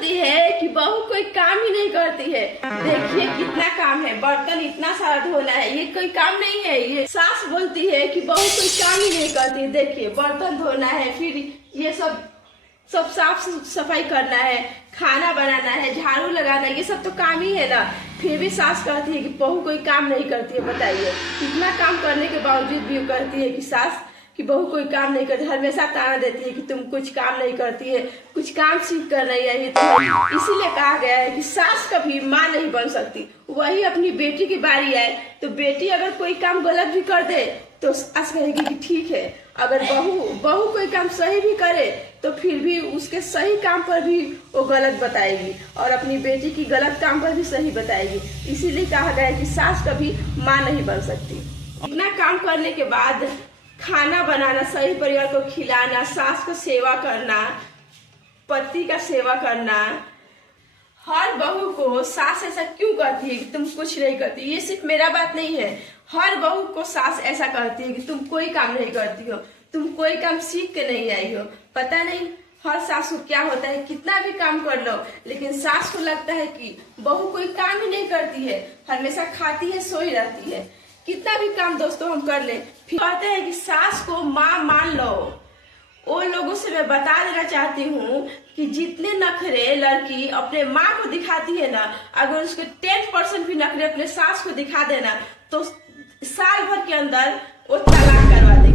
बोलती है कि बहू कोई काम ही नहीं करती है। देखिए कितना काम है, बर्तन इतना सारा धोना है, ये कोई काम नहीं है। ये सास बोलती है कि बहू कोई काम ही नहीं करती। देखिए बर्तन धोना है, फिर ये सब साफ सफाई करना है, खाना बनाना है, झाड़ू लगाना, ये सब तो काम ही है ना। फिर भी सास कहती है कि बहू कोई काम नहीं करती है। बताइए इतना काम करने के बावजूद भी कहती है कि सास कि बहू कोई काम नहीं करती, हमेशा ताना देती है कि तुम कुछ काम नहीं करती है, कुछ काम सीख कर नहीं आई है तुम्हें। इसीलिए कहा गया है कि सास कभी माँ नहीं बन सकती। वही अपनी बेटी की बारी आए तो बेटी अगर कोई काम गलत भी कर दे तो सास कहेगी कि ठीक है। अगर बहू कोई काम सही भी करे तो फिर भी उसके सही काम पर भी वो गलत बताएगी और अपनी बेटी की गलत काम पर भी सही बताएगी। इसीलिए कहा गया है कि सास कभी माँ नहीं बन सकती। इतना काम करने के बाद खाना बनाना, सही परिवार को खिलाना, सास का सेवा करना, पति का सेवा करना, हर बहू को सास ऐसा क्यों कहती है कि तुम कुछ नहीं करती। ये सिर्फ मेरा बात नहीं है, हर बहू को सास ऐसा कहती है कि तुम कोई काम नहीं करती हो, तुम कोई काम सीख के नहीं आई हो। पता नहीं हर सास को क्या होता है, कितना भी काम कर लो लेकिन सास को लगता है कि बहू कोई काम ही नहीं करती है, हमेशा खाती है, सोई रहती है। कितना भी काम दोस्तों हम कर ले, फिर कहते हैं कि सास को माँ मान लो। वो लोगों से मैं बता देना चाहती हूँ कि जितने नखरे लड़की अपने माँ को दिखाती है ना, अगर उसके 10% भी नखरे अपने सास को दिखा देना तो साल भर के अंदर वो तलाक करवा देगी।